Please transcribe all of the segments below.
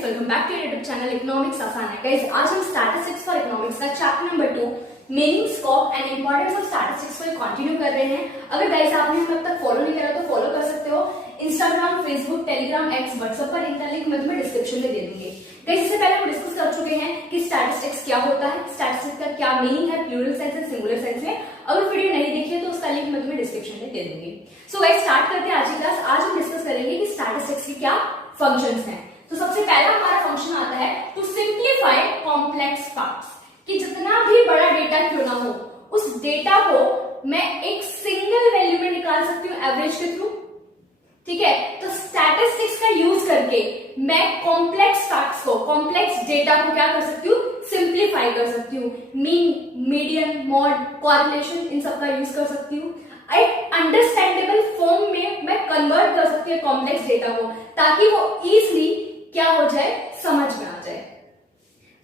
Guys, welcome back to YouTube channel economics आसान है। Guys, आज हम स्टैटिस्टिक्स फॉर इकोनॉमिक्स का chapter number 2 meaning, scope and importance of statistics को continue कर रहे हैं। अगर गाइस आपने हमें अब तक फॉलो नहीं करा तो फॉलो कर सकते हो। Instagram, Facebook, Telegram, x, WhatsApp पर इनका लिंक मैं तुम्हें डिस्क्रिप्शन में दे दूंगी। गाइस, इससे पहले हम डिस्कस कर चुके हैं कि स्टैटिस्टिक्स क्या होता है, स्टैटिस्टिक्स का क्या मीनिंग है plural sense and singular sense में। अगर वीडियो नहीं देखी है तो उसका लिंक मैं तुम्हें डिस्क्रिप्शन में दे दूंगी। सो गाइस, स्टार्ट करते हैं आज की क्लास। आज हम डिस्कस करेंगे कि स्टैटिस्टिक्स के क्या फंक्शंस हैं। तो सबसे पहला हमारा फंक्शन आता है टू सिंप्लीफाई कॉम्प्लेक्स फैक्ट्स, कि जितना भी बड़ा डेटा क्यों ना हो उस डेटा को मैं एक सिंगल वैल्यू में निकाल सकती हूँ एवरेज के थ्रू। ठीक है, तो स्टैटिस्टिक्स का यूज करके मैं कॉम्प्लेक्स फैक्ट्स को, कॉम्प्लेक्स डेटा को क्या कर सकती हूँ, सिंप्लीफाई कर सकती हूँ। मीन, मीडियन, मॉड, कोरिलेशन, इन सब का यूज कर सकती हूँ। एक अंडरस्टैंडेबल फॉर्म में मैं कन्वर्ट कर सकती हूँ कॉम्प्लेक्स डेटा को, ताकि वो इजीली क्या हो जाए, समझ में आ जाए।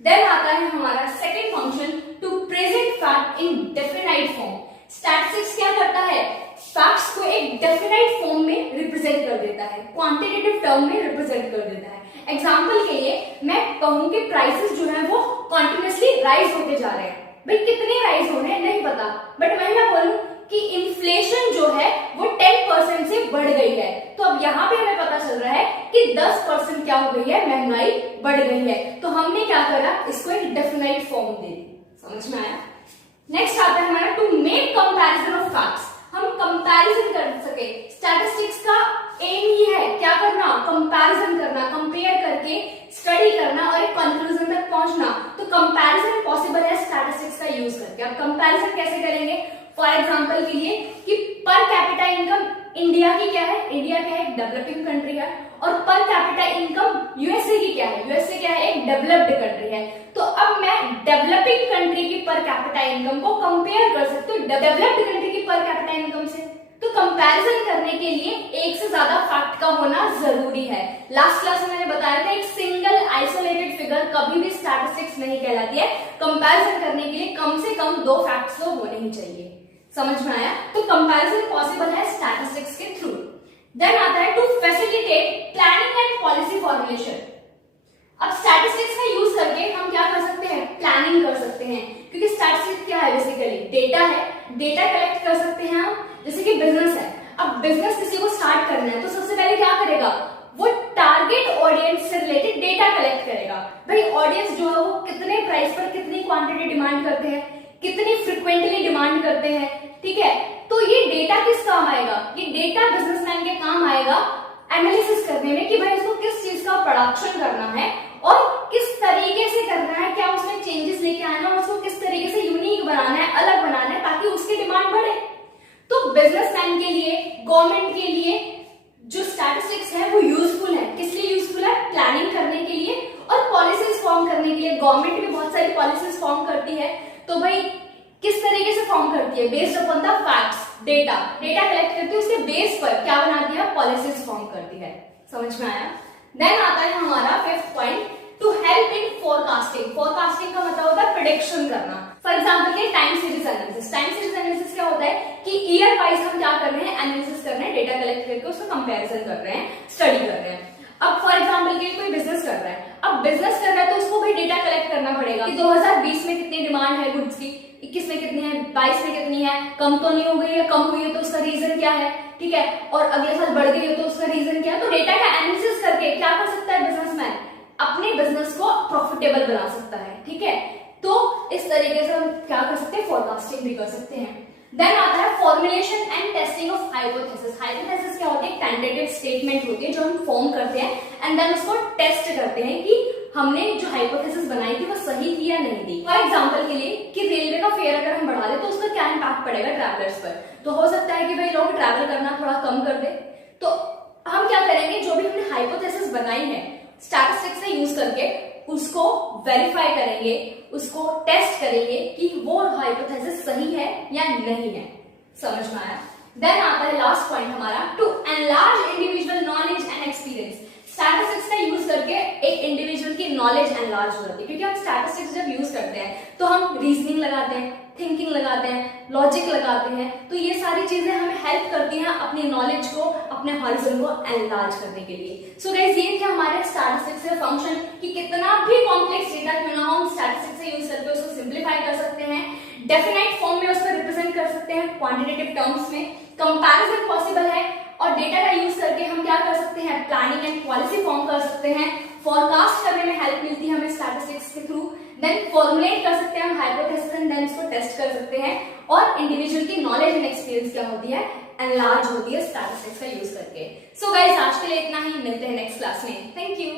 देन आता है हमारा second function to present fact in definite form. Statistics क्या करता है, फैक्ट्स को एक डेफिनाइट फॉर्म में रिप्रेजेंट कर देता है, क्वांटिटेटिव टर्म में रिप्रेजेंट कर देता है। एग्जांपल के लिए मैं कहूं कि प्राइसेस जो है वो कंटिन्यूअसली राइज होते जा रहे हैं। भाई कितने राइज हो रहे हैं नहीं पता, बट मैं बोलूं कि इन्फ्लेशन जो है वो 10% से बढ़ गई है, तो अब यहाँ पे हमें पता चल रहा है कि 10% क्या हो गई है, महंगाई बढ़ गई है। तो हमने क्या करा, इसको एक डेफिनाइट फॉर्म दे दी। समझ में आया। नेक्स्ट आता है हमारा to make comparison of facts. हम कंपैरिजन कर सके। स्टैटिस्टिक्स का एम ही है क्या करना, कंपैरिजन करना, कंपेयर करके स्टडी करना और एक कंक्लूजन तक पहुंचना। तो कंपैरिजन पॉसिबल है स्टैटिस्टिक्स का यूज करके। अब कंपैरिजन कैसे करेंगे, फॉर एग्जाम्पल के लिए कि पर कैपिटा इनकम इंडिया की क्या है, इंडिया क्या है, एक डेवलपिंग कंट्री है, और पर कैपिटा इनकम यूएसए की क्या है, यूएसए क्या है, एक डेवलप्ड कंट्री है। तो अब मैं डेवलपिंग कंट्री की पर कैपिटा इनकम को कंपेयर कर सकती हूँ डेवलप्ड कंट्री की पर कैपिटा इनकम से। तो कंपैरिजन करने के लिए एक से ज्यादा फैक्ट का होना जरूरी है। लास्ट क्लास में मैंने बताया था एक सिंगल आइसोलेटेड फिगर कभी भी स्टैटिस्टिक्स नहीं कहलाती है। कंपैरिजन करने के लिए कम से कम 2 फैक्ट्स तो होने ही चाहिए। समझ में आया। तो कंपैरिजन पॉसिबल है स्टैटिस्टिक्स के थ्रू। देन आता है to facilitate planning and policy formulation. अब स्टैटिस्टिक्स का यूज करके हम क्या कर सकते हैं, प्लानिंग कर सकते हैं, क्योंकि स्टैटिस्टिक्स क्या है, बेसिकली डेटा है। डेटा कलेक्ट कर सकते हैं हम, जैसे कि बिजनेस है। अब बिजनेस किसी को स्टार्ट करना है तो सबसे पहले क्या करेगा, वो टारगेट ऑडियंस से रिलेटेड डेटा कलेक्ट करेगा। भाई ऑडियंस जो है वो कितने प्राइस पर कितनी क्वांटिटी डिमांड करते हैं, कितनी फ्रिक्वेंटली डिमांड करते हैं। ठीक है, तो ये डेटा किस काम आएगा, ये डेटा बिजनेसमैन के काम आएगा एनालिसिस करने में कि भाई उसको किस चीज का प्रोडक्शन करना है और किस तरीके से करना है, क्या उसमें चेंजेस लेके आना है, उसको किस तरीके से यूनिक बनाना है, अलग बनाना है, ताकि उसकी डिमांड बढ़े। तो बिजनेसमैन के लिए, गवर्नमेंट के लिए जो स्टैटिस्टिक्स है वो यूजफुल है। किस लिए यूजफुल है, प्लानिंग करने के लिए और पॉलिसीज फॉर्म करने के लिए। गवर्नमेंट भी बहुत सारी पॉलिसीज फॉर्म करती है, तो भाई किस तरीके से फॉर्म करती है, based upon the facts, data collect करती है, उसके बेस पर क्या बनाती है, पॉलिसीज फॉर्म करती है। समझ में आया। देन आता है हमारा 5th point two help in forecasting. Forecasting का मतलब होता है प्रेडिक्शन करना। फॉर एग्जांपल के time series analysis. Time series analysis क्या होता है कि ईयर वाइज हम क्या कर रहे हैं, एनालिसिस कर रहे हैं, डेटा कलेक्ट करके उसका कंपैरिजन कर रहे हैं, स्टडी कर रहे हैं। अब फॉर एग्जांपल के कोई बिजनेस कर रहा है, अब बिजनेस कर रहा है तो उसको भी डेटा कलेक्ट करना पड़ेगा कि 2020 में कितनी डिमांड है गुड्स की, 21 में कितनी है, 22 में कितनी है, कम तो नहीं हो गई है, कम हुई है तो उसका रीजन क्या है। ठीक है, और अगले साल बढ़ गई है तो उसका रीजन क्या है। तो डेटा का एनालिसिस करके क्या कर सकता है बिजनेसमैन, अपने बिजनेस को प्रॉफिटेबल बना सकता है। ठीक है, तो इस तरीके से हम क्या कर सकते हैं, फोरकास्टिंग भी कर सकते हैं। देन आता है formulation and testing of hypothesis. Hypothesis क्या होती है, टेंटेटिव स्टेटमेंट होती है जो हम फॉर्म करते हैं एंड देन उसको टेस्ट करते हैं कि हमने जो हाइपोथेसिस बनाई थी वो सही थी या नहीं थी। फॉर एग्जांपल के लिए कि रेलवे का फेयर अगर हम बढ़ा दे तो उसका क्या इम्पैक्ट पड़ेगा ट्रैवलर्स पर। तो हो सकता है कि भाई लोग ट्रैवल करना थोड़ा कम कर दे। तो हम क्या करेंगे, जो भी हमने हाइपोथेसिस बनाई है स्टैटिस्टिक्स से यूज करके उसको वेरीफाई करेंगे, उसको टेस्ट करेंगे कि वो हाइपोथेसिस सही है या नहीं है। समझ में आया। देन आता है लास्ट पॉइंट हमारा to enlarge individual knowledge and experience. Statistics का यूज करके एक इंडिविजुअल की नॉलेज एनलार्ज हो जाती है, क्योंकि हम स्टैटिस्टिक्स जब यूज करते हैं तो हम रीजनिंग लगाते हैं, थिंकिंग लगाते हैं, लॉजिक लगाते हैं। तो ये सारी चीजें हमें हेल्प करती हैं अपनी नॉलेज को, अपने हॉरिजन को एनलार्ज करने के लिए। सो गाइस, ये थे हमारे स्टैटिस्टिक्स से फंक्शन कि कितना भी कॉम्प्लेक्स डेटा क्यों ना हो, हम स्टैटिस्टिक्स से यूज करके उसको सिंप्लीफाई कर सकते हैं, डेफिनाइट फॉर्म में उसको रिप्रेजेंट कर सकते हैं, क्वांटिटेटिव टर्म्स में कंपैरिजन पॉसिबल है, और डेटा का यूज करके हम क्या कर सकते हैं, प्लानिंग एंड पॉलिसी फॉर्म कर सकते हैं, फोरकास्ट करने में हेल्प मिलती है हमें स्टैटिस्टिक्स के थ्रू, देन फॉर्मुलेट कर सकते हैं हम हाइपोथेसिस एंड देन इसको टेस्ट कर सकते हैं, और इंडिविजुअल की नॉलेज एंड एक्सपीरियंस क्या होती है, एनलार्ज होती है स्टैटिस्टिक्स का यूज करके। सो गाइस आज के लिए इतना ही, मिलते हैं नेक्स्ट क्लास में। Thank you.